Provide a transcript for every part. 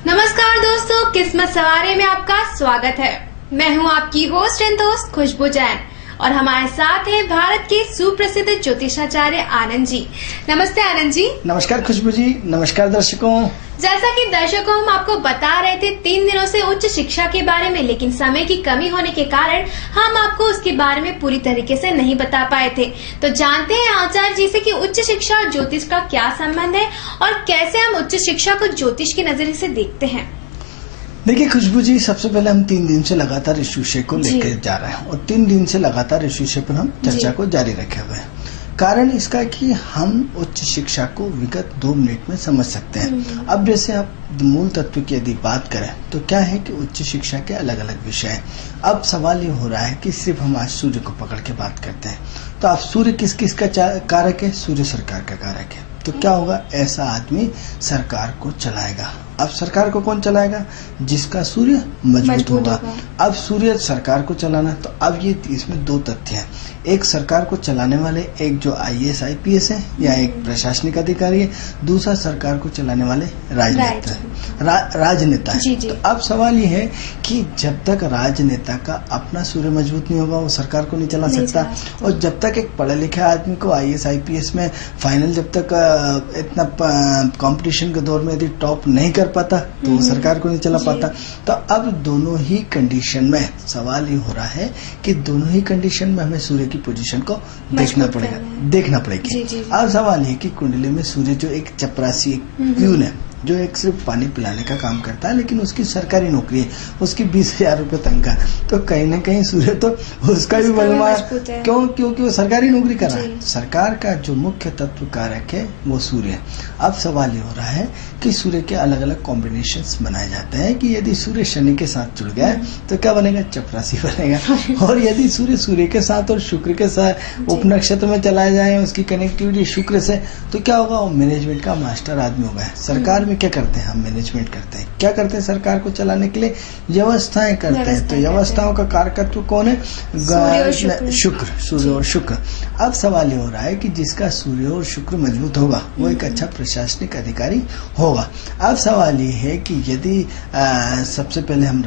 नमस्कार दोस्तों, किस्मत सवारी में आपका स्वागत है। मैं हूं आपकी होस्ट एंड दोस्त खुशबू जैन और हमारे साथ हैं भारत के सुप्रसिद्ध ज्योतिषाचार्य आनंद जी। नमस्ते आनंद जी। नमस्कार खुशबू जी, नमस्कार दर्शकों। जैसा कि दर्शकों हम आपको बता रहे थे 3 दिनों से उच्च शिक्षा के बारे में, लेकिन समय की कमी होने के कारण हम आपको उसके बारे में पूरी तरीके से नहीं बता पाए थे। तो जानते हैं आचार्य जी से कि उच्च शिक्षा और ज्योतिष का क्या संबंध है और कैसे हम उच्च शिक्षा को ज्योतिष के नजरिए से देखते हैं। देखिए खुशबू जी, सबसे पहले हम 3 दिन से लगातार इस विषय को लेकर जा रहे हैं और 3 दिन से लगातार इस विषय पर हम चर्चा को जारी रखे हुए हैं। कारण इसका कि हम उच्च शिक्षा को विगत 2 मिनट में समझ सकते हैं। अब जैसे आप मूल तत्व की यदि बात करें तो क्या है कि उच्च शिक्षा के अलग अलग विषय हैं। अब सवाल ये हो रहा है कि सिर्फ हम आज सूर्य को पकड़ के बात करते हैं, तो आप सूर्य किस किस का कारक है? सूर्य सरकार का कारक है। तो क्या होगा? ऐसा आदमी सरकार को चलाएगा। अब सरकार को कौन चलाएगा? जिसका सूर्य मजबूत होगा। अब सूर्य सरकार को चलाना, तो अब ये इसमें 2 तथ्य हैं। एक सरकार को चलाने वाले, एक जो IAS IPS है या एक प्रशासनिक अधिकारी है, दूसरा सरकार को चलाने वाले राजनेता है। तो अब सवाल ये है कि जब तक राजनेता का अपना सूर्य मजबूत नहीं होगा वो सरकार को नहीं चला सकता। और जब तक एक पढ़े लिखे आदमी को IAS IPS में फाइनल जब तक इतना कंपटीशन के दौर में यदि टॉप नहीं कर पाता तो वो सरकार को नहीं चला पाता। तो अब दोनों ही कंडीशन में सवाल ये हो रहा है कि दोनों ही कंडीशन में हमें सूर्य की पोजीशन को देखना पड़ेगी। अब सवाल है कि कुंडली में सूर्य जो एक चपरासी क्यून है, जो एक सिर्फ पानी पिलाने का काम करता है, लेकिन उसकी सरकारी नौकरी है, उसकी 20,000 रुपए तनख्वाह, तो कहीं ना कहीं सूर्य तो उसका भी बलवा क्यों? क्योंकि वो सरकारी नौकरी कर रहा है। सरकार का जो मुख्य तत्व कारक है वो सूर्य है। अब सवाल ये हो रहा है कि सूर्य के अलग अलग कॉम्बिनेशंस बनाए जाते हैं कि यदि सूर्य शनि के साथ जुड़ गया तो क्या बनेगा? चपरासी बनेगा। और यदि सूर्य के साथ और शुक्र के साथ उपनक्षत्र में चलाए जाए, उसकी कनेक्टिविटी शुक्र से, तो क्या होगा? वो मैनेजमेंट का मास्टर आदमी होगा। सरकार में क्या करते हैं? हम मैनेजमेंट करते हैं। क्या करते हैं? सरकार को चलाने के लिए व्यवस्थाएं करते हैं। तो व्यवस्थाओं का कारकत्व कौन है? शुक्र, सूर्य और शुक्र। अब सवाल ये हो रहा है कि जिसका सूर्य और शुक्र मजबूत होगा वो एक अच्छा प्रशासनिक अधिकारी होगा। अब सवाल ये है कि यदि सबसे पहले हम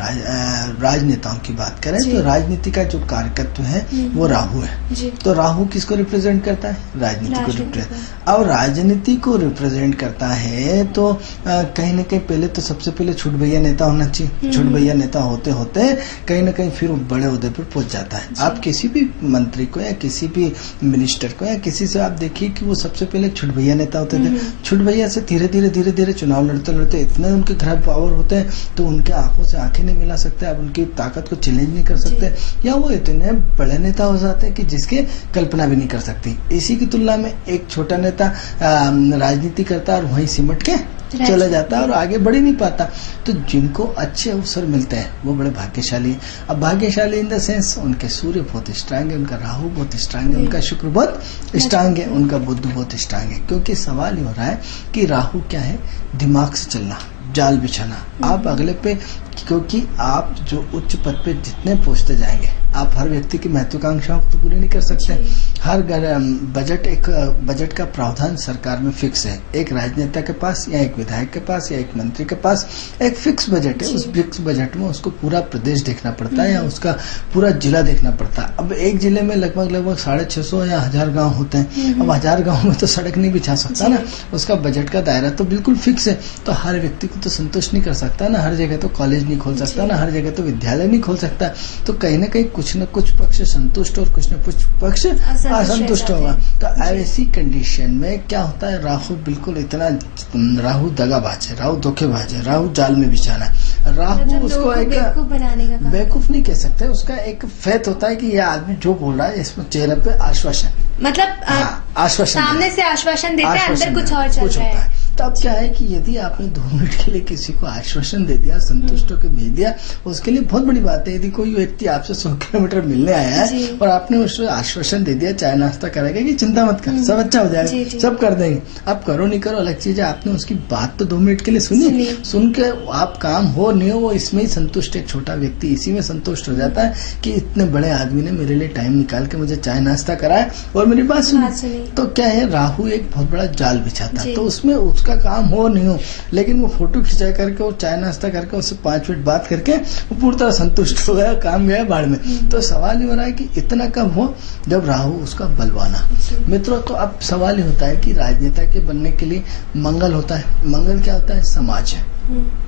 राजनेताओं की बात करें तो राजनीति का जो कारकत्व है वो राहु है। तो राहु किसको रिप्रेजेंट करता है? राजनीति को रिप्रेजेंट। अब राजनीति को रिप्रेजेंट करता है तो कहीं ना कहीं पहले तो सबसे पहले छुट भैया नेता होना चाहिए। छुट भैया नेता होते होते कहीं ना कहीं फिर बड़े ओहदे पर पहुंच जाता है। आप किसी भी मंत्री को या किसी भी मिनिस्टर को या किसी से आप देखिए कि वो सबसे पहले छुट भैया नेता होते थे। छुट भैया से धीरे धीरे चुनाव लड़ते इतने उनके घर पावर होते हैं तो उनके आंखों से आंखें नहीं मिला सकते, आप उनकी ताकत को चैलेंज नहीं कर सकते, या वो इतने बड़े नेता हो जाते हैं कि जिसके कल्पना भी नहीं कर सकती। इसी की तुलना में एक छोटा नेता राजनीति करता है और वहीं सिमट के चला जाता है और आगे बढ़ ही नहीं पाता। तो जिनको अच्छे अवसर मिलते हैं वो बड़े भाग्यशाली हैं। अब भाग्यशाली इन द सेंस उनके सूर्य बहुत स्ट्रांग है, उनका राहु बहुत स्ट्रांग है, उनका शुक्र बहुत स्ट्रांग है, उनका बुध बहुत स्ट्रांग है। क्योंकि सवाल ये हो रहा है कि राहु क्या है? दिमाग से चलना, जाल बिछाना। आप अगले पे, क्योंकि आप जो उच्च पद पे जितने पहुंचते जाएंगे आप हर व्यक्ति की महत्वाकांक्षाओं को तो पूरी नहीं कर सकते। हर बजट का प्रावधान सरकार में फिक्स है। एक राजनेता के पास या एक विधायक के पास या एक मंत्री के पास एक फिक्स बजट है। उस फिक्स बजट में उसको पूरा प्रदेश देखना पड़ता है या उसका पूरा जिला देखना पड़ता है। अब एक जिले में लगभग 650 या 1000 गाँव होते हैं। अब 1000 गाँव में तो सड़क नहीं बिछा सकता ना, उसका बजट का दायरा तो बिल्कुल फिक्स है। तो हर व्यक्ति को तो संतुष्ट नहीं कर सकता ना, हर जगह तो कॉलेज नहीं खोल सकता ना, हर जगह तो विद्यालय नहीं खोल सकता। तो कहीं ना कहीं कुछ न कुछ पक्ष संतुष्ट और कुछ न कुछ पक्ष असंतुष्ट होगा। तो ऐसी कंडीशन में क्या होता है? राहु बिल्कुल इतना, राहु दगाबाज है, राहु धोखेबाज है, राहु जाल में बिछाना। राहु उसको एक बेवकूफ नहीं कह सकते, उसका एक फेथ होता है कि यह आदमी जो बोल रहा है इसमें चेहरे पे आश्वासन, मतलब आश्वासन, सामने से आश्वासन देते हैं, अंदर कुछ और चल रहा है। तो अब क्या है कि यदि आपने 2 मिनट के लिए किसी को आश्वासन दे दिया, संतुष्ट होकर भेज दिया, उसके लिए बहुत बड़ी बात है। यदि कोई व्यक्ति आपसे 100 किलोमीटर मिलने आया है और आपने उसको आश्वासन दे दिया, चाय नाश्ता करेगा कि चिंता मत कर, सब अच्छा हो जाएगा, सब कर देंगे, आप करो नहीं करो अलग चीज है। आपने उसकी बात तो 2 मिनट के लिए सुनी, सुन के आप काम हो नहीं हो वो इसमें ही संतुष्ट, एक छोटा व्यक्ति इसी में संतुष्ट हो जाता है कि इतने बड़े आदमी ने मेरे लिए टाइम निकाल के मुझे चाय नाश्ता कराया और मेरी बात सुनी। तो क्या है, राहु एक बहुत बड़ा जाल बिछाता है। तो उसमें उसका काम हो नहीं हो, लेकिन वो फोटो खिंचा करके और चाय नाश्ता करके उससे 5 मिनट बात करके वो पूरी तरह संतुष्ट हो गया, काम गया बाढ़ में। तो सवाल ये हो रहा है कि इतना कब हो जब राहु उसका बलवाना। मित्रों, तो अब सवाल ये होता है कि राजनेता के बनने के लिए मंगल होता है। मंगल क्या होता है? समाज है।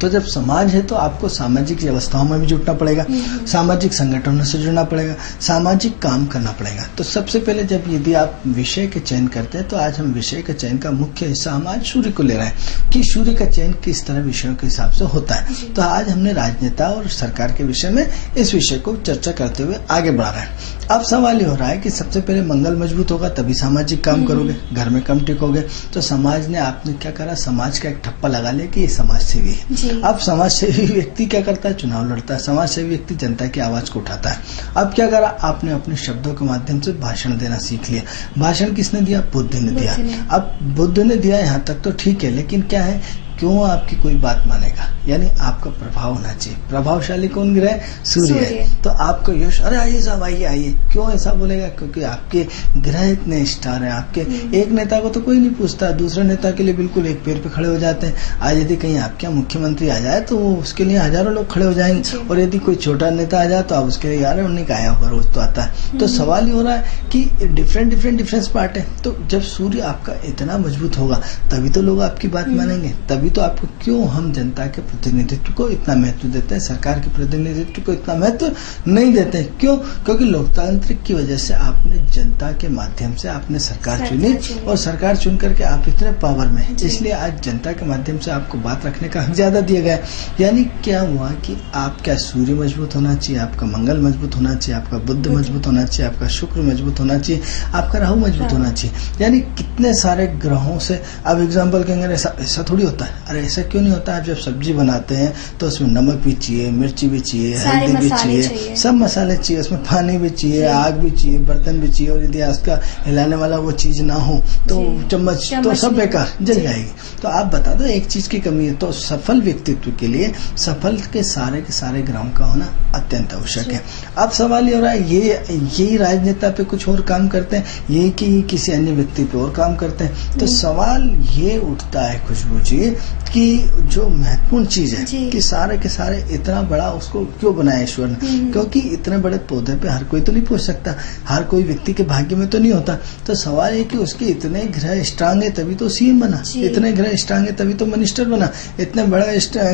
तो जब समाज है तो आपको सामाजिक व्यवस्थाओं में भी जुटना पड़ेगा, सामाजिक संगठनों से जुड़ना पड़ेगा, सामाजिक काम करना पड़ेगा। तो सबसे पहले जब यदि आप विषय के चयन करते हैं, तो आज हम विषय के चयन का मुख्य हिस्सा हम आज सूर्य को ले रहे हैं कि सूर्य का चयन किस तरह विषयों के हिसाब से होता है। तो आज हमने राजनेता और सरकार के विषय में इस विषय को चर्चा करते हुए आगे बढ़ा रहे हैं। अब सवाल ये हो रहा है कि सबसे पहले मंगल मजबूत होगा तभी सामाजिक काम करोगे, घर में कम टिकोगे। तो समाज ने आपने क्या करा? समाज का एक ठप्पा लगा लिया कि ये समाज सेवी है। अब समाज सेवी व्यक्ति क्या करता है? चुनाव लड़ता है। समाज सेवी व्यक्ति जनता की आवाज को उठाता है। अब क्या करा? आपने अपने शब्दों के माध्यम से भाषण देना सीख लिया। भाषण किसने दिया? बुद्ध ने दिया। अब बुद्ध ने दिया, यहाँ तक तो ठीक है, लेकिन क्या है, क्यों आपकी कोई बात मानेगा? यानी आपका प्रभाव होना चाहिए। प्रभावशाली कौन ग्रह? सूर्य है। तो आपको यश, अरे आइए साहब, आइए आइए, क्यों ऐसा बोलेगा? क्योंकि आपके ग्रह इतने स्टार हैं। आपके एक नेता को तो कोई नहीं पूछता, दूसरे नेता के लिए बिल्कुल एक पैर पे खड़े हो जाते हैं। आज यदि कहीं आपके यहाँ मुख्यमंत्री आ जाए तो उसके लिए हजारों लोग खड़े हो जाएंगे, और यदि कोई छोटा नेता आ जाए तो आप उसके लिए, यार उन्हीं का आया होगा, रोज तो आता है। तो सवाल ये हो रहा है कि डिफरेंट पार्ट है। तो जब सूर्य आपका इतना मजबूत होगा तभी तो लोग आपकी बात मानेंगे, तभी तो आपको, क्यों हम जनता के प्रतिनिधित्व को इतना महत्व देते हैं, सरकार के प्रतिनिधित्व को इतना महत्व नहीं देते हैं? क्यों? क्योंकि लोकतांत्रिक की वजह से आपने जनता के माध्यम से आपने सरकार चुनी, और सरकार चुन करके आप इतने पावर में हैं, इसलिए आज जनता के माध्यम से आपको बात रखने का हक ज्यादा दिया गया। यानी क्या हुआ कि आपका सूर्य मजबूत होना चाहिए, आपका मंगल मजबूत होना चाहिए, आपका बुध मजबूत होना चाहिए, आपका शुक्र मजबूत होना चाहिए, आपका राहु मजबूत होना चाहिए। यानी कितने सारे ग्रहों से, अब एग्जाम्पल कहेंगे ऐसा थोड़ी होता है। अरे ऐसा क्यों नहीं होता? आप जब सब्जी बनाते हैं तो उसमें नमक भी चाहिए, मिर्ची भी चाहिए, हल्दी भी चाहिए, सब मसाले चाहिए, उसमें पानी भी चाहिए, आग भी चाहिए, बर्तन भी चाहिए, और यदि उसका हिलाने वाला वो चीज ना हो तो चम्मच तो सब बेकार, जल जाएगी। तो आप बता दो, एक चीज की कमी है। तो सफल व्यक्तित्व के लिए सफल के सारे ग्रहों का होना अत्यंत आवश्यक है। अब सवाल ये हो रहा है, यही राजनेता पे कुछ और काम करते हैं, ये कि किसी अन्य व्यक्ति पे और काम करते हैं? तो सवाल ये उठता है खुशबू जी कि जो महत्वपूर्ण चीज है कि सारे के सारे इतना बड़ा उसको क्यों बनाया ईश्वर ने? क्योंकि इतने बड़े पौधे पे हर कोई तो नहीं पहुंच सकता, हर कोई व्यक्ति के भाग्य में तो नहीं होता। तो सवाल है कि उसके इतने ग्रह स्ट्रांग है तभी तो सीएम बना, इतने ग्रह स्ट्रांग है तभी तो मिनिस्टर बना, इतने बड़ा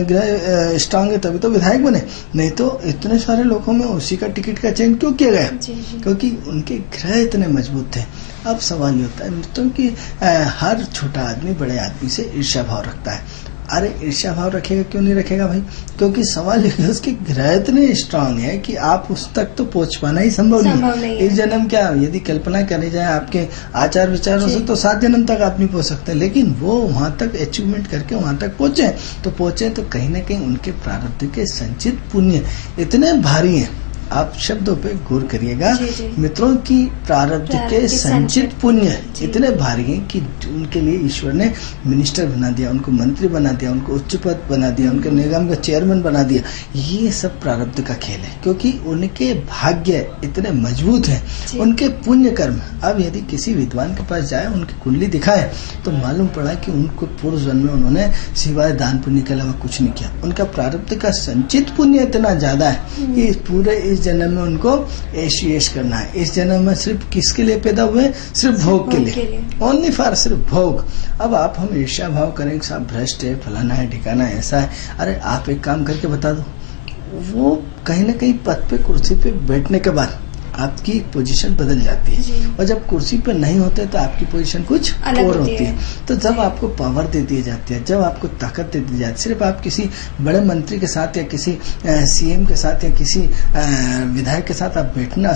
ग्रह स्ट्रांग है तभी तो विधायक बने। नहीं तो इतने सारे लोगों में उसी का टिकट का चयन क्यों किया गया? क्योंकि उनके ग्रह इतने मजबूत थे। अब सवाल ये होता है मित्रों कि हर छोटा आदमी बड़े आदमी से ईर्ष्या भाव रखता है। अरे ईर्ष्या भाव रखेगा, क्यों नहीं रखेगा भाई? क्योंकि सवाल है उसके ग्रह इतने स्ट्रांग है कि आप उस तक तो पहुंच पाना ही संभव नहीं है। इस जन्म क्या, यदि कल्पना करी जाए आपके आचार विचारों से, तो 7 जन्म तक आप नहीं पहुंच सकते, लेकिन वो वहां तक अचीवमेंट करके वहां तक पहुंचे तो कहीं ना कहीं उनके प्रारब्ध के संचित पुण्य इतने भारी हैं। आप शब्दों पे गौर करिएगा मित्रों की, प्रारब्ध के संचित पुण्य इतने भारी हैं कि उनके लिए ईश्वर ने मिनिस्टर बना दिया, उनको मंत्री बना दिया, उनको उच्च पद बना दिया, उनके निगम का चेयरमैन बना दिया। ये सब प्रारब्ध का खेल है, क्योंकि उनके भाग्य इतने मजबूत हैं, उनके पुण्य कर्म। अब यदि किसी विद्वान के पास जाए, उनकी कुंडली दिखाए, तो मालूम पड़ा कि उनको पूर्व जन्म में उन्होंने सिवाय दान पुण्य के अलावा कुछ नहीं किया। उनका प्रारब्ध का संचित पुण्य इतना ज्यादा है कि पूरे इस जन्म में उनको ऐश करना है। इस जन्म में सिर्फ किसके लिए पैदा हुए? सिर्फ भोग के लिए, ओनली फॉर सिर्फ भोग। अब आप हम ईर्ष्या भाव करेंगे, साहब भ्रष्ट है, फलाना है, ठिकाना है, ऐसा है। अरे आप एक काम करके बता दो, वो कहीं ना कहीं पद पे, कुर्सी पे बैठने के बाद आपकी पोजीशन बदल जाती है, और जब कुर्सी पे नहीं होते तो आपकी पोजीशन कुछ और होती है। तो जब आपको पावर दे दी जाती है, जब आपको ताकत दे दी जाती है, सिर्फ आप किसी बड़े मंत्री के साथ या किसी सीएम के साथ या किसी विधायक के साथ आप बैठना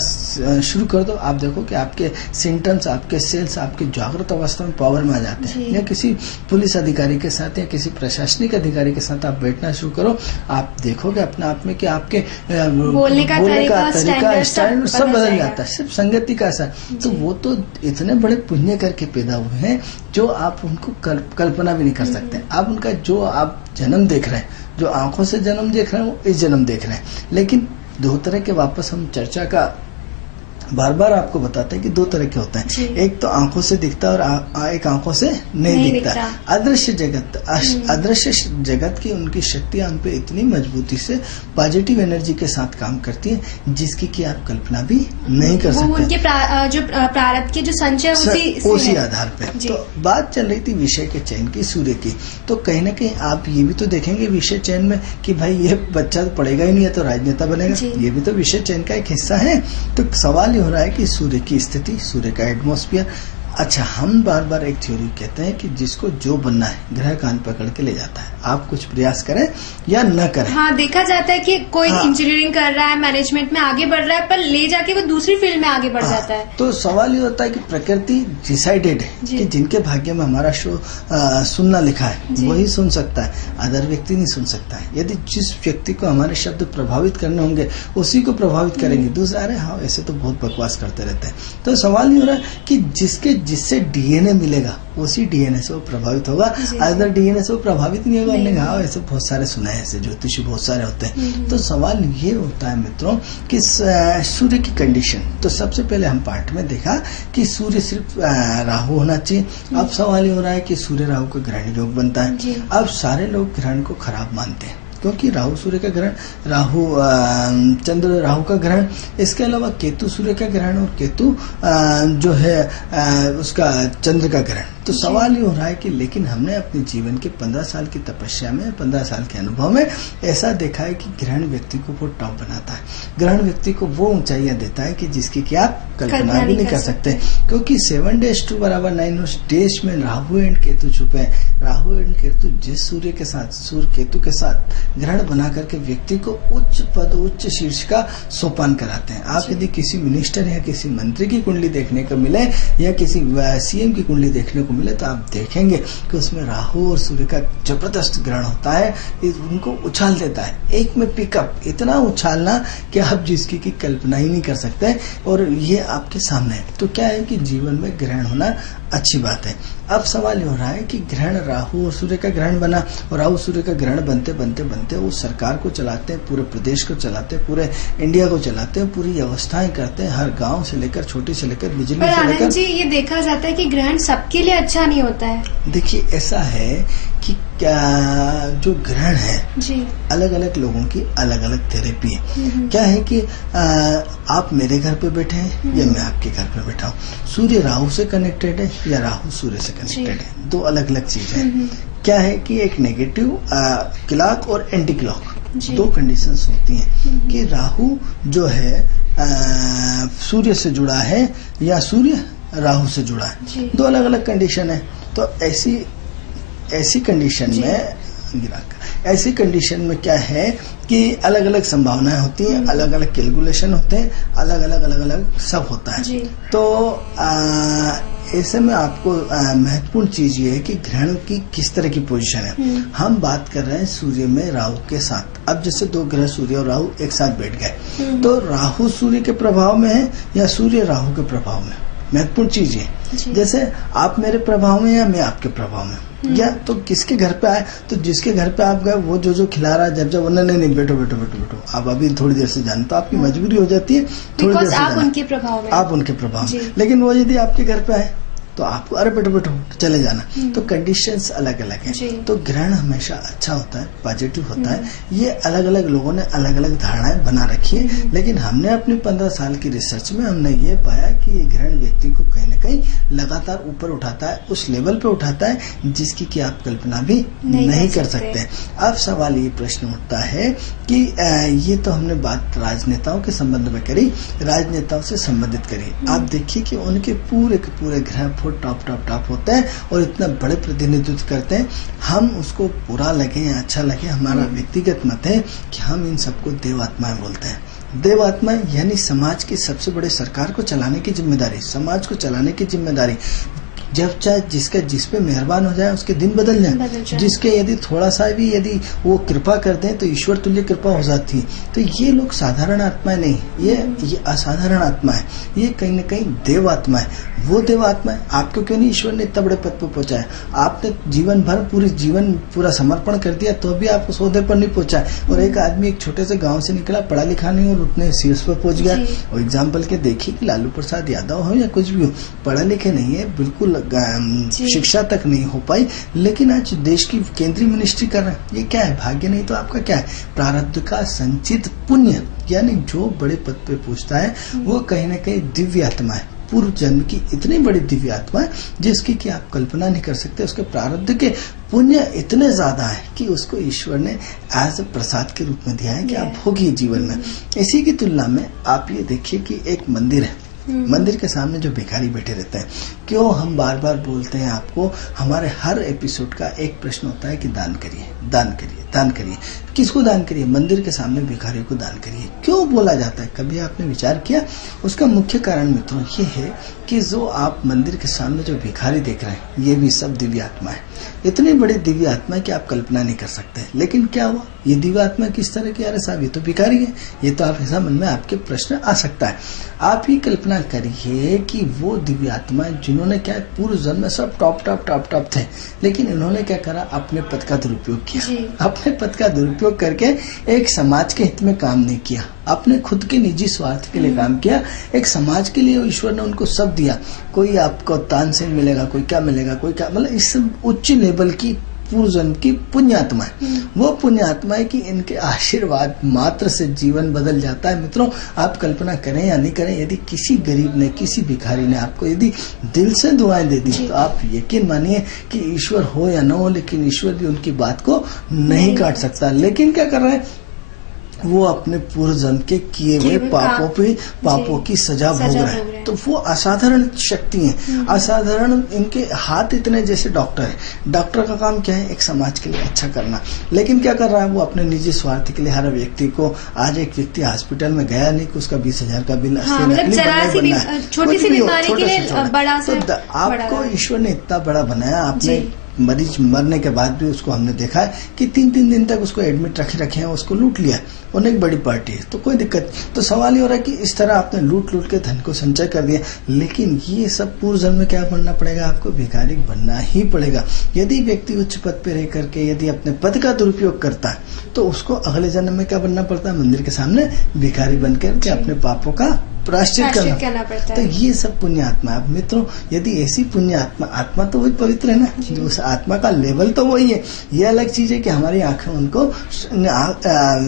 शुरू कर दो, आप देखो कि आपके सिम्टम्स, आपके सेल्स, आपकी जागृत अवस्था में पावर में आ जाते हैं। या किसी पुलिस अधिकारी के साथ या किसी प्रशासनिक अधिकारी के साथ आप बैठना शुरू करो, आप देखोगे अपने आप में कि आपके बोलने का तरीका, स्टाइल सब बदल जाता है, सिर्फ संगति का असर। तो वो तो इतने बड़े पुण्य करके पैदा हुए हैं जो आप उनको कल्पना भी नहीं कर सकते। आप उनका जो आप जन्म देख रहे हैं, जो आंखों से जन्म देख रहे हैं, वो इस जन्म देख रहे हैं। लेकिन 2 तरह के वापस हम चर्चा का बार बार आपको बताते हैं कि दो तरह के होते हैं, एक तो आंखों से दिखता है और एक आंखों से नहीं दिखता। अदृश्य जगत, अदृश्य जगत की उनकी शक्तियां उन पे इतनी मजबूती से पॉजिटिव एनर्जी के साथ काम करती है जिसकी कि आप कल्पना भी नहीं कर सकते। उनके जो प्रारब्ध के जो संचय उसी आधार पे। तो बात चल रही थी विषय के चयन की, सूर्य की, तो कहीं ना कहीं आप ये भी तो देखेंगे विषय चयन में कि भाई ये बच्चा तो पढ़ेगा ही नहीं है तो राजनेता बनेगा, ये भी तो विषय चयन का एक हिस्सा है। तो सवाल हो रहा है कि सूर्य की स्थिति, सूर्य का एटमॉस्फेयर। अच्छा, हम बार बार एक थ्योरी कहते हैं कि जिसको जो बनना है ग्रह कान पकड़ के ले जाता है, आप कुछ प्रयास करें या न करें। हाँ, देखा जाता है कि कोई इंजीनियरिंग कर रहा है, मैनेजमेंट में आगे बढ़ रहा है, पर ले जाके वो दूसरी फील्ड में आगे बढ़ जाता है। तो सवाल ये होता है कि प्रकृति डिसाइडेड है कि जिनके भाग्य में हमारा शो सुनना लिखा है वही सुन सकता है, अदर व्यक्ति नहीं सुन सकता है। यदि जिस व्यक्ति को हमारे शब्द प्रभावित करने होंगे उसी को प्रभावित करेंगे, दूसरा अरे हाँ ऐसे तो बहुत बकवास करते रहते हैं। तो सवाल ये हो रहा है कि जिससे डीएनए मिलेगा उसी डीएनए से वो प्रभावित होगा, अदर डीएनए से वो प्रभावित नहीं होगा। हमने कहा ऐसे बहुत सारे सुना है, ऐसे ज्योतिषी बहुत सारे होते हैं। तो सवाल ये होता है मित्रों कि सूर्य की कंडीशन, तो सबसे पहले हम पार्ट में देखा कि सूर्य सिर्फ राहु होना चाहिए। अब सवाल ये हो रहा है कि सूर्य राहु का ग्रहण योग बनता है। अब सारे लोग ग्रहण को खराब मानते हैं क्योंकि राहु सूर्य का ग्रहण, राहु चंद्र राहु का ग्रहण, इसके अलावा केतु सूर्य का ग्रहण और केतु जो है उसका चंद्र का ग्रहण। तो सवाल ये हो रहा है कि लेकिन हमने अपने जीवन के 15 साल की तपस्या में, 15 साल के अनुभव में ऐसा देखा है कि ग्रहण व्यक्ति को वो टॉप बनाता है, ग्रहण व्यक्ति को वो ऊंचाइयां देता है कि जिसकी कि आप कल्पना भी नहीं कर सकते। क्योंकि 7 days to = 9 days में राहु एंड केतु छुपे हैं। राहु एंड केतु जिस सूर्य के साथ, सूर्य केतु के साथ ग्रहण बना करके व्यक्ति को उच्च पद, उच्च शीर्ष का सोपान कराते हैं। आप यदि किसी मिनिस्टर या किसी मंत्री की कुंडली देखने को मिले या किसी सीएम की कुंडली देखने को मिले तो आप देखेंगे कि उसमें राहु और सूर्य का जबरदस्त ग्रहण होता है, उनको उछाल देता है, एक में पिकअप, इतना उछालना कि आप जिसकी की कल्पना ही नहीं कर सकते और ये आपके सामने है। तो क्या है कि जीवन में ग्रहण होना अच्छी बात है। अब सवाल ये हो रहा है कि ग्रहण राहु और सूर्य का ग्रहण बना और राहु सूर्य का ग्रहण बनते बनते बनते वो सरकार को चलाते हैं, पूरे प्रदेश को चलाते हैं, पूरे इंडिया को चलाते हैं, पूरी व्यवस्थाएं करते हैं, हर गांव से लेकर छोटी से लेकर बिजली से लेकर। जी, ये देखा जाता है कि ग्रहण सबके लिए अच्छा नहीं होता है। देखिए ऐसा है कि जो ग्रहण है जी, अलग अलग लोगों की अलग अलग थेरेपी है। क्या है कि आप मेरे घर पे बैठे हैं या मैं आपके घर पे बैठा हूँ, सूर्य राहु से कनेक्टेड है या राहु सूर्य से कनेक्टेड है, दो अलग अलग चीज है। क्या है कि एक नेगेटिव क्लॉक और एंटी क्लॉक दो कंडीशंस होती हैं कि राहु जो है सूर्य से जुड़ा है या सूर्य राहु से जुड़ा है, दो अलग अलग कंडीशन है। तो ऐसी कंडीशन में ऐसी कंडीशन में क्या है कि अलग अलग संभावनाएं होती हैं, अलग अलग कैलकुलेशन होते हैं, अलग अलग सब होता है। तो ऐसे में आपको महत्वपूर्ण चीज ये है कि ग्रहण की किस तरह की पोजीशन है। हम बात कर रहे हैं सूर्य में राहु के साथ। अब जैसे दो ग्रह सूर्य और राहु एक साथ बैठ गए तो राहु सूर्य के प्रभाव में है या सूर्य राहु के प्रभाव में, महत्वपूर्ण चीज है। जैसे आप मेरे प्रभाव में या मैं आपके प्रभाव में, या तो किसके घर पे आए तो जिसके घर पे आप गए वो जो खिला रहा है जब नहीं बैठो बैठो बैठो बैठो आप अभी थोड़ी देर से जाना, तो आपकी मजबूरी हो जाती है थोड़ी देर से आप उनके प्रभाव में, आप उनके प्रभाव में। लेकिन वो यदि आपके घर पे आए तो आपको अरे बैठो बैठो चले जाना। तो कंडीशंस अलग अलग है। तो ग्रहण हमेशा अच्छा होता है, पॉजिटिव होता है। ये अलग अलग लोगों ने अलग अलग धारणाएं बना रखी है, लेकिन हमने अपनी 15 साल की रिसर्च में हमने ये पाया कि ये ग्रहण व्यक्ति को कहीं न कहीं लगातार ऊपर उठाता है, उस लेवल पे उठाता है जिसकी कि आप कल्पना भी नहीं कर सकते। अब सवाल ये प्रश्न उठता है कि ये तो हमने बात राजनेताओं के संबंध में करी, राजनेताओं से संबंधित करी। आप देखिए कि उनके पूरे के पूरे ग्रह टॉप होते हैं और इतना बड़े प्रतिनिधित्व करते हैं। हम उसको बुरा लगे या अच्छा लगे, हमारा व्यक्तिगत मत है कि हम इन सबको देवात्माएं बोलते हैं। देवात्मा यानी समाज की सबसे बड़े सरकार को चलाने की जिम्मेदारी, समाज को चलाने की जिम्मेदारी, जब चाहे जिसका जिस पे मेहरबान हो जाए उसके दिन बदल जाए, जिसके यदि थोड़ा सा भी यदि वो कृपा कर दें तो ईश्वर तुल्य कृपा हो जाती है। तो ये लोग साधारण आत्मा नहीं, ये असाधारण आत्मा है, ये कहीं न कहीं देव आत्मा है। वो देव आत्मा है, आपको क्यों नहीं ईश्वर ने इतना बड़े पद पर पहुंचाया? आपने जीवन भर पूरा समर्पण कर दिया तो भी आप उस ओहदे पर नहीं पहुंचा। और एक आदमी एक छोटे से गांव से निकला, पढ़ा लिखा नहीं और उतने शीर्ष पर पहुंच गया। और एग्जाम्पल के देखिए कि लालू प्रसाद यादव हो या कुछ भी हो, पढ़े लिखे नहीं है, बिल्कुल शिक्षा तक नहीं हो पाई, लेकिन आज देश की केंद्रीय मिनिस्ट्री कर रहे हैं। ये क्या है? भाग्य नहीं तो आपका क्या है? प्रारब्ध का संचित पुण्य। यानी जो बड़े पद पे पहुंचता है वो कहीं न कहीं दिव्य आत्मा है, पूर्व जन्म की इतनी बड़ी दिव्य आत्मा है जिसकी कि आप कल्पना नहीं कर सकते। उसके प्रारब्ध के पुण्य इतने ज्यादा है कि उसको ईश्वर ने एज अ प्रसाद के रूप में दिया है कि आप भोगिए जीवन में। इसी की तुलना में आप ये देखिए कि एक मंदिर है, मंदिर के सामने जो भिखारी बैठे रहते हैं, क्यों हम बार बार बोलते हैं आपको, हमारे हर एपिसोड का एक प्रश्न होता है कि दान करिए, दान करिए, दान करिए। किसको दान करिए? मंदिर के सामने भिखारियों को दान करिए। क्यों बोला जाता है? कभी आपने विचार किया? उसका मुख्य कारण मित्रों ये है कि जो आप मंदिर के सामने जो भिखारी देख रहे हैं ये भी सब दिव्य आत्मा है। इतनी बड़ी दिव्य आत्मा कि आप कल्पना नहीं कर सकते। लेकिन क्या हुआ? ये दिव्य आत्मा किस तरह की? अरे साहब ये तो भिखारी है। ये तो आप ऐसा मन में आपके प्रश्न आ सकता है। आप ही कल्पना करिए कि वो दिव्य आत्मा जिन्होंने क्या पूर्व जन्म में सब टॉप थे, लेकिन इन्होंने क्या करा? अपने पद का दुरुपयोग किया। अपने पद का दुरुपयोग करके एक समाज के हित में काम नहीं किया, अपने खुद के निजी स्वार्थ के लिए काम किया। एक समाज के लिए ईश्वर ने उनको सब दिया। कोई आपको तानसेन मिलेगा, कोई क्या मिलेगा, कोई क्या, मतलब इस उच्च लेवल की पूर्व जन्म की पुण्यात्मा है। वो पुण्यात्मा है कि इनके आशीर्वाद मात्र से जीवन बदल जाता है। मित्रों आप कल्पना करें या नहीं करें, यदि किसी गरीब ने, किसी भिखारी ने आपको यदि दिल से दुआएं दे दी तो आप यकीन मानिए कि ईश्वर हो या न हो, लेकिन ईश्वर भी उनकी बात को नहीं काट सकता। लेकिन क्या कर रहे हैं? वो अपने पूर्व जन्म के किए हुए पापों की सजा भोग रहे हैं। तो वो असाधारण शक्ति है, असाधारण। इनके हाथ इतने, जैसे डॉक्टर है, डॉक्टर का काम क्या है? एक समाज के लिए अच्छा करना। लेकिन क्या कर रहा है? वो अपने निजी स्वार्थ के लिए हर व्यक्ति को, आज एक व्यक्ति हॉस्पिटल में गया नहीं कि उसका 20,000 का बिल, छोटी सी बीमारी के लिए बड़ा, तो आपको ईश्वर ने इतना बड़ा बनाया। आपने मरीज मरने के बाद भी उसको हमने देखा है कि 3-3 दिन तक उसको एडमिट रखे हैं, उसको लूट लिया। उन्हें एक बड़ी पार्टी है तो कोई दिक्कत। तो सवाल ये हो रहा है कि इस तरह आपने लूट के धन को संचय कर दिया। लेकिन ये सब पूर्व जन्म में क्या बनना पड़ेगा? आपको भिखारी बनना ही पड़ेगा। यदि व्यक्ति उच्च पद पे रह करके यदि अपने पद का दुरुपयोग करता है तो उसको अगले जन्म में क्या बनना पड़ता है? मंदिर के सामने भिखारी बनकर के अपने पापों का प्रायश्चित करना पड़ता है। तो ये सब पुण्य आत्मा है। मित्रों यदि ऐसी पुण्य आत्मा तो वही पवित्र है ना, जो उस आत्मा का लेवल तो वही है। ये अलग चीज है कि हमारी आंखें उनको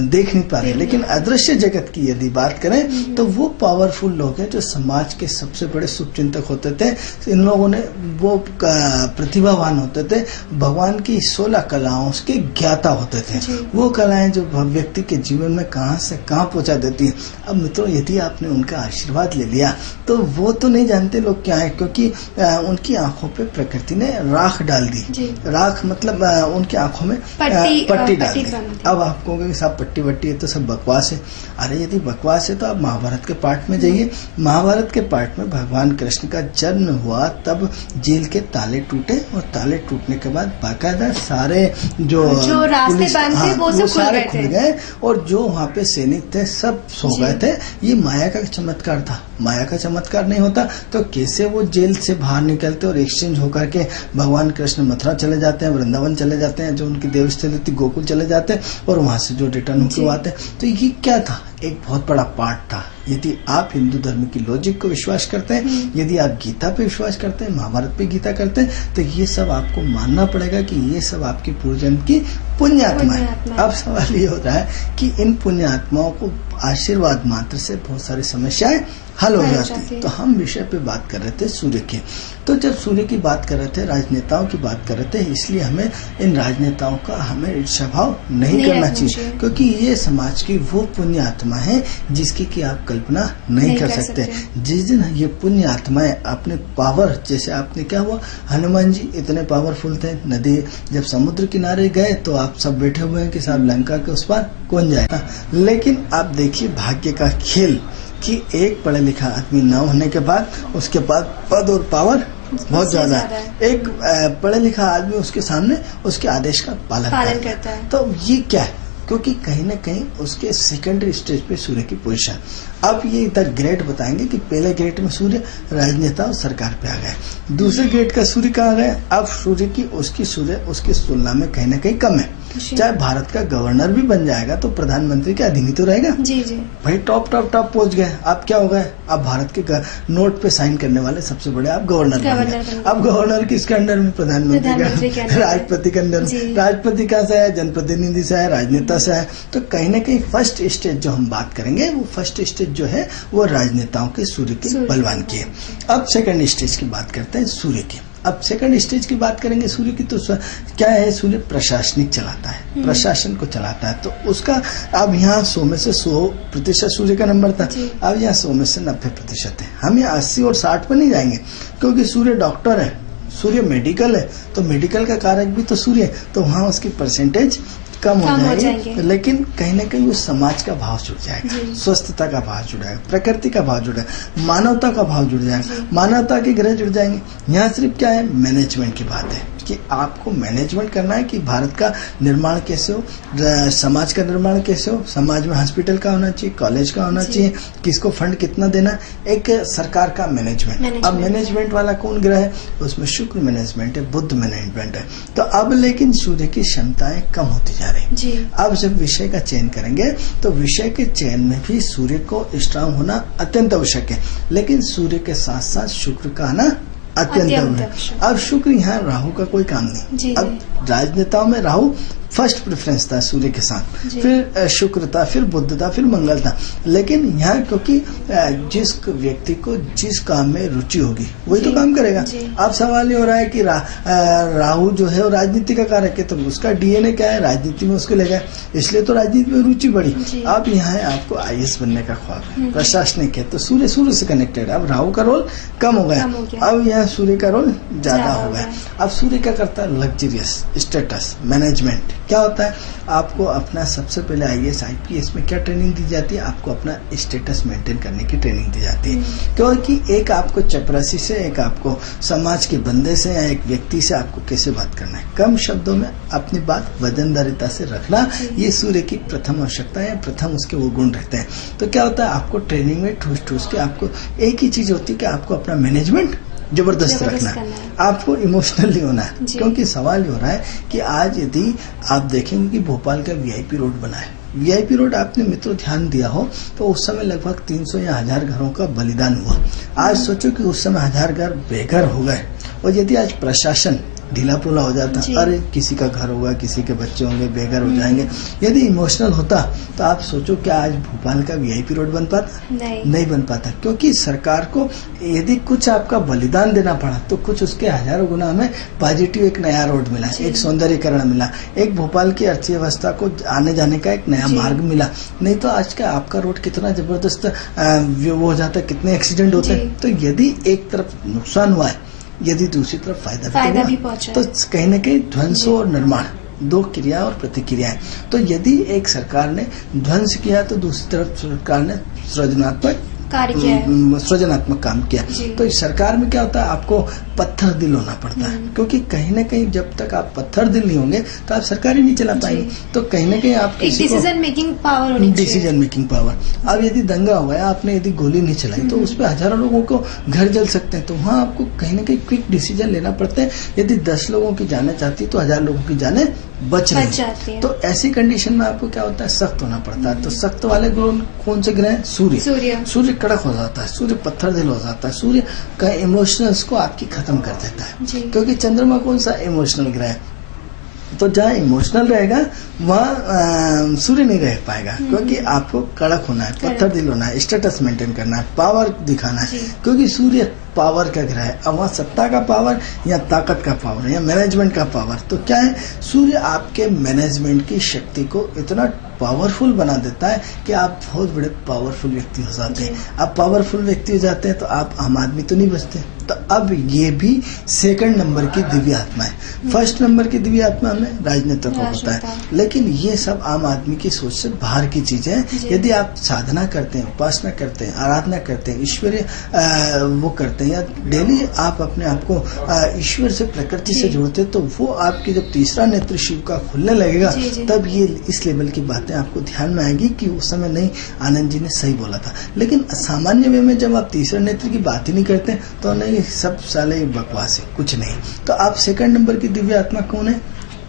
देख नहीं पा रही। लेकिन अदृश्य जगत की यदि बात करें तो वो पावरफुल लोग हैं जो समाज के सबसे बड़े शुभचिंतक होते थे। इन लोगों ने वो प्रतिभावान होते थे, भगवान की 16 कलाओं के ज्ञाता होते थे। वो कलाएं जो व्यक्ति के जीवन में कहां से कहां पहुंचा देती है। अब मित्रों यदि आपने उनका आशीर्वाद ले लिया तो वो तो नहीं जानते लोग क्या है, क्योंकि उनकी आंखों पे प्रकृति ने राख डाल दी। राख मतलब उनकी आंखों में पट्टी डाल दी। अब आप कहोगे कि साहब पट्टी वट्टी है तो सब बकवास है। अरे यदि बकवास है तो आप महाभारत के पाठ में जाइए। महाभारत के पाठ में भगवान कृष्ण का जन्म हुआ तब जेल के ताले टूटे, और ताले टूटने के बाद बाकायदा सारे जो रास्ते बंद थे वो सारे खुल गए, और जो वहाँ पे सैनिक थे सब सो गए थे। ये माया का चमत्कार था। माया का चमत्कार नहीं होता तो कैसे वो जेल से बाहर निकलते और एक्सचेंज होकर के भगवान कृष्ण मथुरा चले जाते हैं, वृंदावन चले जाते हैं, जो उनकी देवस्थली थी गोकुल चले जाते हैं, और वहां से जो रिटर्न होकर आते हैं। तो ये क्या था? एक बहुत बड़ा पार्ट था। यदि आप हिंदू धर्म की लॉजिक को विश्वास करते हैं, यदि आप गीता पे विश्वास करते हैं, महाभारत पे गीता करते हैं, तो ये सब आपको मानना पड़ेगा कि ये सब आपकी पूर्वजन्म की पुण्य आत्मा है। अब सवाल ये होता है कि इन पुण्य आत्माओं को आशीर्वाद मात्र से बहुत सारी समस्याएं हल हो जाती। तो हम विषय पे बात कर रहे थे सूर्य की। तो जब सूर्य की बात कर रहे थे, राजनेताओं की बात कर रहे थे, इसलिए हमें इन राजनेताओं का हमें ईर्ष्या भाव नहीं करना चाहिए, क्योंकि ये समाज की वो पुण्य आत्मा है जिसकी कि आप कल्पना नहीं कर सकते। जिस दिन ये पुण्य आत्माएं अपने पावर, जैसे आपने क्या हुआ, हनुमान जी इतने पावरफुल थे, नदी जब समुद्र किनारे गए तो आप सब बैठे हुए हैं कि साहब लंका के उस पार कौन जाएगा। लेकिन आप देखिए भाग्य का खेल कि एक पढ़ा लिखा आदमी न होने के बाद उसके बाद पद और पावर बहुत ज्यादा है। एक पढ़ा लिखा आदमी उसके सामने उसके आदेश का पालन करता है। तो ये क्या है? क्योंकि कहीं ना कहीं उसके सेकेंडरी स्टेज पे सूर्य की पोजीशन। अब ये इधर ग्रेड बताएंगे कि पहले ग्रेड में सूर्य राजनेता और सरकार पे आ गए, दूसरे ग्रेड का सूर्य कहाँ गए? अब सूर्य की उसकी तुलना में कहीं ना कहीं कम है। चाहे भारत का गवर्नर भी बन जाएगा तो प्रधानमंत्री के अधीन ही तो रहेगा। जी जी भाई टॉप पहुंच गए। अब क्या हो गए? अब भारत के नोट पे साइन करने वाले सबसे बड़े आप गवर्नर बन गए। अब गवर्नर किसके अंडर में? प्रधानमंत्री का, राष्ट्रपति के अंडर में। राष्ट्रपति कहाँ से है? जनप्रतिनिधि से है, राजनेता से है। तो कहीं ना कहीं फर्स्ट स्टेज जो हम बात करेंगे वो फर्स्ट स्टेज जो है वो राजनेताओं के सूर्य के बलवान की है। अब सेकंड स्टेज की बात करते हैं सूर्य की। अब सेकंड स्टेज की बात करेंगे सूर्य की तो क्या है? सूर्य प्रशासनिक चलाता है, प्रशासन को चलाता है। तो उसका अब यहाँ 100 में से 100% सूर्य का नंबर था, अब यहाँ 100 में से 90% है। हम यहाँ 80 और 60 पर नहीं जाएंगे क्योंकि सूर्य डॉक्टर है, सूर्य मेडिकल है, तो मेडिकल का कारक भी तो सूर्य है, तो वहाँ उसकी परसेंटेज कम हो जाएगी। लेकिन कहीं ना कहीं वो समाज का भाव जुड़ जाएगा, स्वस्थता का भाव जुड़ जाएगा, प्रकृति का भाव जुड़ जाएगा, मानवता का भाव जुड़ जाएगा, मानवता के ग्रह जुड़ जाएंगे। यहाँ सिर्फ क्या है? मैनेजमेंट की बात है कि आपको मैनेजमेंट करना है कि भारत का निर्माण कैसे हो, समाज का निर्माण कैसे हो, समाज में हॉस्पिटल का होना चाहिए, कॉलेज का होना चाहिए, किसको फंड कितना देना, एक सरकार का मैनेजमेंट। अब मैनेजमेंट वाला कौन ग्रह है? उसमें शुक्र मैनेजमेंट है, बुध मैनेजमेंट है। तो अब लेकिन सूर्य की क्षमताएं कम होती जा रही। अब जब विषय का चयन करेंगे तो विषय के चयन में भी सूर्य को स्ट्रांग होना अत्यंत आवश्यक है, लेकिन सूर्य के साथ साथ शुक्र का आना अत्यंत आवश्यक। अब शुक्र यहाँ राहु का कोई काम नहीं। अब राजनेताओं में राहु फर्स्ट प्रेफरेंस था सूर्य के साथ, फिर शुक्र था, फिर बुध था, फिर मंगल था। लेकिन यहाँ क्योंकि जिस व्यक्ति को जिस काम में रुचि होगी वही तो काम करेगा। अब सवाल ये हो रहा है कि राहु जो है वो राजनीति का कारक है, तो उसका डीएनए क्या है? राजनीति में उसको ले गया, इसलिए तो राजनीति में रुचि बढ़ी। अब यहाँ आपको आईएएस बनने का ख्वाब है, प्रशासनिक है, तो सूर्य से कनेक्टेड। अब राहु का रोल कम हो गया, अब यहाँ सूर्य का रोल ज्यादा हो गया। अब सूर्य क्या करता है? Luxurious status management. क्या होता है? आपको अपना सबसे पहले आईएएस आईपीएस में क्या ट्रेनिंग दी जाती है? आपको अपना स्टेटस मेंटेन करने की ट्रेनिंग दी जाती है, क्योंकि एक आपको चपरासी से, एक आपको समाज के बंदे से या एक व्यक्ति से आपको कैसे बात करना है, कम शब्दों में अपनी बात वजनदारिता से रखना, ये सूर्य की प्रथम आवश्यकता है, प्रथम उसके वो गुण रहते हैं। तो क्या होता है? आपको ट्रेनिंग में ठूस के आपको एक ही चीज होती है कि आपको अपना मैनेजमेंट जबरदस्त रखना है, आपको इमोशनली होना है। क्योंकि सवाल ये हो रहा है कि आज यदि आप देखेंगे कि भोपाल का वीआईपी रोड बना है, वीआईपी रोड आपने मित्रों ध्यान दिया हो तो उस समय लगभग 300 या 1000 घरों का बलिदान हुआ। आज सोचो कि उस समय 1000 घर बेघर हो गए, और यदि आज प्रशासन ढीला पोला हो जाता, अरे किसी का घर होगा, किसी के बच्चे होंगे, बेघर हो जाएंगे, यदि इमोशनल होता तो आप सोचो क्या आज भोपाल का वीआईपी रोड बन पाता? नहीं बन पाता। क्योंकि सरकार को यदि कुछ आपका बलिदान देना पड़ा तो कुछ उसके हजारों गुना हमें पॉजिटिव एक नया रोड मिला, एक सौंदर्यीकरण मिला, एक भोपाल की अर्थव्यवस्था को आने जाने का एक नया मार्ग मिला। नहीं तो आज का आपका रोड कितना जबरदस्त वो हो जाता, कितने एक्सीडेंट होते। तो यदि एक तरफ नुकसान हुआ है, यदि दूसरी तरफ फायदा भी पहुंचा, तो कहीं न कहीं ध्वंस और निर्माण, दो क्रिया और प्रतिक्रियाएं। तो यदि एक सरकार ने ध्वंस किया तो दूसरी तरफ सरकार ने सृजनात्मक काम किया। तो इस सरकार में क्या होता है? आपको पत्थर दिल होना पड़ता है, क्योंकि कहीं न कहीं जब तक आप पत्थर दिल नहीं होंगे तो आप सरकार ही नहीं चला पाएंगे। तो कहीं न कहीं आप डिसीजन मेकिंग पावर होनी चाहिए, डिसीजन मेकिंग पावर। अब यदि दंगा हो गया, आपने यदि गोली नहीं चलाई तो उस पर हजारों लोगों को घर जल सकते हैं, तो वहाँ आपको कहीं न कहीं क्विक डिसीजन लेना पड़ता है। यदि 10 लोगों की जाने चाहती तो 1000 लोगों की जाने बच रही है। तो ऐसी कंडीशन में आपको क्या होता है? सख्त होना पड़ता है। तो सख्त वाले ग्रह कौन से ग्रह हैं? सूर्य कड़क हो जाता है, सूर्य पत्थर दिल हो जाता है, सूर्य का इमोशनल्स को आपकी खत्म कर देता है। क्योंकि चंद्रमा कौन सा इमोशनल ग्रह है, तो जहाँ इमोशनल रहेगा वहाँ सूर्य नहीं रह पाएगा, क्योंकि आपको कड़क होना है, पत्थर दिल होना है, स्टेटस मेंटेन करना है, पावर दिखाना है, क्योंकि सूर्य पावर का ग्रह है। अब वहाँ सत्ता का पावर या ताकत का पावर या मैनेजमेंट का पावर, तो क्या है? सूर्य आपके मैनेजमेंट की शक्ति को इतना पावरफुल बना देता है कि आप बहुत बड़े पावरफुल व्यक्ति हो जाते हैं। अब पावरफुल व्यक्ति हो जाते हैं तो आप आम आदमी तो नहीं बचते। तो अब ये भी सेकंड नंबर की दिव्य आत्मा है। फर्स्ट नंबर की दिव्य आत्मा हमें राजनेता को होता है, लेकिन ये सब आम आदमी की सोच से बाहर की चीजें हैं। यदि आप साधना करते हैं, उपासना करते हैं, आराधना करते हैं, ईश्वरीय वो करते हैं या डेली आप अपने आप को ईश्वर से, प्रकृति से जोड़ते हैं, तो वो आपकी जब तीसरा नेत्र शिव का खुलने लगेगा तब ये इस लेवल की बातें आपको ध्यान में आएगी कि उस समय नहीं, आनंद जी ने सही बोला था। लेकिन सामान्य वे में जब आप तीसरे नेत्र की बात ही नहीं करते तो नहीं, सब साले बकवास है, कुछ नहीं। तो आप सेकंड नंबर की दिव्य आत्मा कौन है?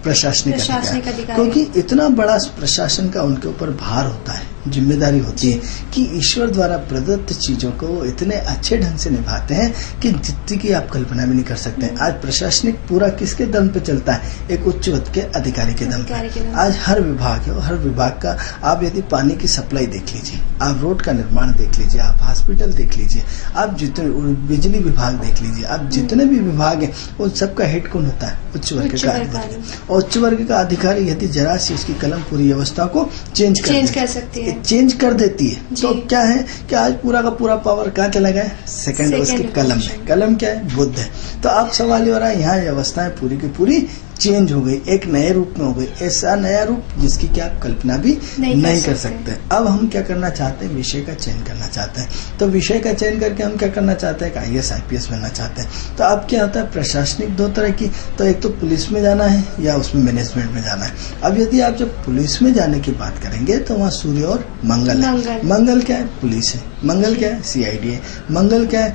प्रशासनिक अधिकारी। क्योंकि इतना बड़ा प्रशासन का उनके ऊपर भार होता है, जिम्मेदारी होती है कि ईश्वर द्वारा प्रदत्त चीजों को वो इतने अच्छे ढंग से निभाते हैं कि जितनी की आप कल्पना भी नहीं कर सकते। आज प्रशासनिक पूरा किसके दम पे चलता है? एक उच्च पद के अधिकारी के दम पे। आज हर विभाग है, हर विभाग का आप यदि पानी की सप्लाई देख लीजिए, आप रोड का निर्माण देख लीजिए, आप हॉस्पिटल देख लीजिए, आप जितने बिजली विभाग देख लीजिए, आप जितने भी विभाग है उन सबका हेड कौन होता है? उच्च वर्ग का अधिकारी। और उच्च वर्ग का अधिकारी यदि जरा सी उसकी कलम पूरी व्यवस्था को चेंज कर सकती है, चेंज कर देती है, तो क्या है कि आज पूरा का पूरा पावर कहाँ चला गया? सेकंड उसकी कलम में। कलम क्या है? बुद्ध है। तो आप सवाल हो रहा है, यहाँ व्यवस्थाएं पूरी की पूरी चेंज हो गई, एक नए रूप में हो गई, ऐसा नया रूप जिसकी क्या आप कल्पना भी नहीं कर सकते। अब हम क्या करना चाहते हैं? विषय का चयन करना चाहते हैं। तो विषय का चयन करके हम क्या करना चाहते हैं? IAS IPS बनना चाहते हैं। तो अब क्या होता है? प्रशासनिक दो तरह की, तो एक तो पुलिस में जाना है या उसमें मैनेजमेंट में जाना है। अब यदि आप जब पुलिस में जाने की बात करेंगे तो वहाँ सूर्य और मंगल है। मंगल क्या है? पुलिस है। मंगल क्या है? CID है। मंगल क्या है?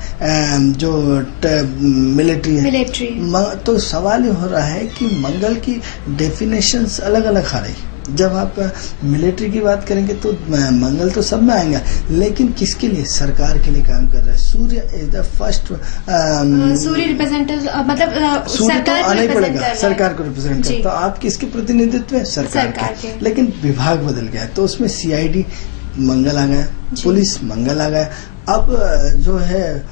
जो मिलिट्री है। तो सवाल ये हो रहा है कि मंगल की डेफिनेशंस अलग अलग आ रही। जब आप मिलिट्री की बात करेंगे तो मंगल तो सब में आएगा, लेकिन किसके लिए? सरकार के लिए काम कर रहा है। Surya is the first, Surya representative, मतलब सूर्य तो आना ही पड़ेगा, सरकार को रिप्रेजेंट करता। तो आप किसके प्रतिनिधित्व है? सरकार के। लेकिन विभाग बदल गया, तो उसमें CID मंगल आ गया, पुलिस मंगल आ गया। अब जो है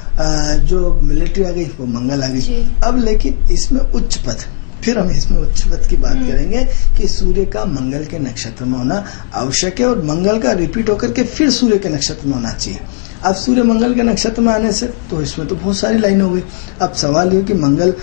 जो मिलिट्री आ गई वो मंगल आ गई। अब लेकिन इसमें उच्च पद, फिर हम इसमें उच्च पद की बात करेंगे कि सूर्य का मंगल के नक्षत्र में होना आवश्यक है, और मंगल का रिपीट होकर के फिर सूर्य के नक्षत्र में होना चाहिए। अब सूर्य मंगल के नक्षत्र में आने से तो इसमें तो बहुत सारी लाइन हो गई। अब सवाल ये कि मंगल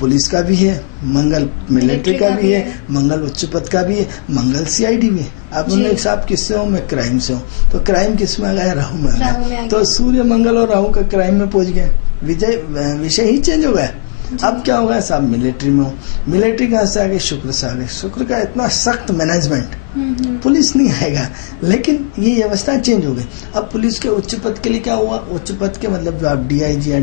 पुलिस का भी है, मंगल मिलिट्री का भी है, मंगल उच्च पद का भी है, मंगल CID भी है। अब उन्होंने साहब किससे हूँ? मैं क्राइम से हूँ। तो क्राइम किस में आ गया? राहु में आ गया। तो सूर्य मंगल और राहु का क्राइम में पहुंच गया, विषय ही चेंज हो गया। अब क्या होगा साहब? मिलिट्री में हो। मिलिट्री कहाँ से आ गई? शुक्र से आ गई। शुक्र का इतना सख्त मैनेजमेंट, पुलिस नहीं आएगा, लेकिन ये व्यवस्था चेंज हो गई। अब पुलिस के उच्च पद के लिए क्या हुआ? उच्च पद के मतलब जो आप DIG या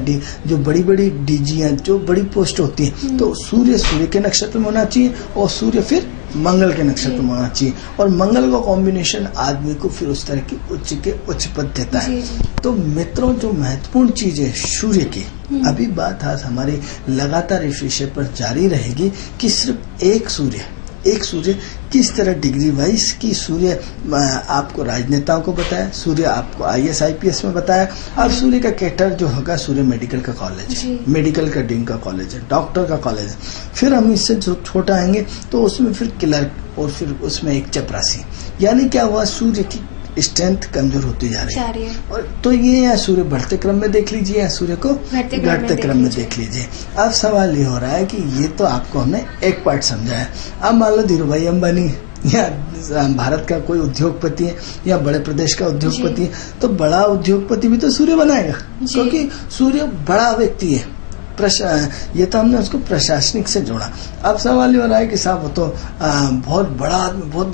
जो बड़ी बड़ी DG हैं, जो बड़ी पोस्ट होती है, तो सूर्य के नक्षत्र में होना चाहिए और सूर्य फिर मंगल के नक्षत्र में होना चाहिए, और मंगल का कॉम्बिनेशन आदमी को फिर उस तरह की उच्च पद देता है। तो मित्रों, जो महत्वपूर्ण चीज है सूर्य की, अभी बात आज हमारी लगातार इस विषय पर जारी रहेगी कि सिर्फ एक सूर्य किस तरह डिग्री वाइज की सूर्य आपको राजनेताओं को बताया, सूर्य आपको IAS IPS में बताया। अब सूर्य का कैटर जो होगा, सूर्य मेडिकल का कॉलेज है, मेडिकल का डीन का कॉलेज है, डॉक्टर का कॉलेज है। फिर हम इससे जो छोटा आएंगे तो उसमें फिर क्लर्क, और फिर उसमें एक चपरासी। यानी क्या हुआ? सूर्य की स्ट्रेंथ कमजोर होती जा रही है। और तो ये या सूर्य बढ़ते क्रम में देख लीजिए या सूर्य को घटते क्रम में देख लीजिए। अब सवाल ये हो रहा है कि ये तो आपको हमने एक पार्ट समझाया। अब मान लो धीरू भाई अंबानी या भारत का कोई उद्योगपति है या बड़े प्रदेश का उद्योगपति है, तो बड़ा उद्योगपति भी तो सूर्य बनाएगा, क्योंकि सूर्य बड़ा व्यक्ति है। ये तो हमने उसको प्रशासनिक से जोड़ा। अब सवाल ये हो रहा है कि साहब वो तो बहुत बड़ा आदमी, बहुत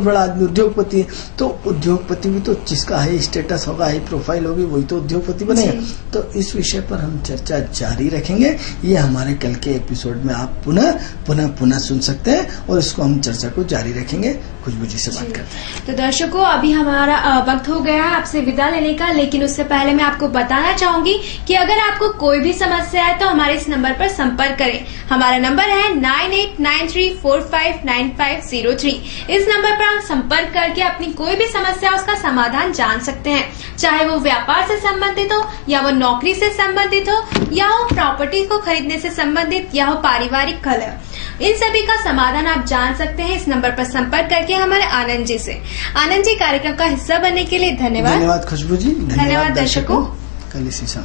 बड़ा आदमी उद्योगपति है, तो उद्योगपति भी तो जिसका हाई स्टेटस होगा, हाई प्रोफाइल होगी, वही तो उद्योगपति बनेगा। तो इस विषय पर हम चर्चा जारी रखेंगे। ये हमारे कल के एपिसोड में आप पुनः सुन सकते हैं, और इसको हम चर्चा को जारी रखेंगे। खुशबू जी से बात करते हैं। तो दर्शकों, अभी हमारा वक्त हो गया है आपसे विदा लेने का, लेकिन उससे पहले मैं आपको बताना चाहूंगी कि अगर आपको कोई भी समस्या है तो हमारे इस नंबर पर संपर्क करें। हमारा नंबर है 9893459503। इस नंबर पर आप संपर्क करके अपनी कोई भी समस्या, उसका समाधान जान सकते हैं, चाहे वो व्यापार से संबंधित हो, या वो नौकरी से संबंधित हो, या वो प्रॉपर्टी को खरीदने से संबंधित, या हो पारिवारिक कलह। इन सभी का समाधान आप जान सकते हैं इस नंबर पर संपर्क करके हमारे आनंद जी से। आनंद जी, कार्यक्रम का हिस्सा बनने के लिए धन्यवाद। धन्यवाद खुशबू जी। धन्यवाद दर्शकों। कल इसी समय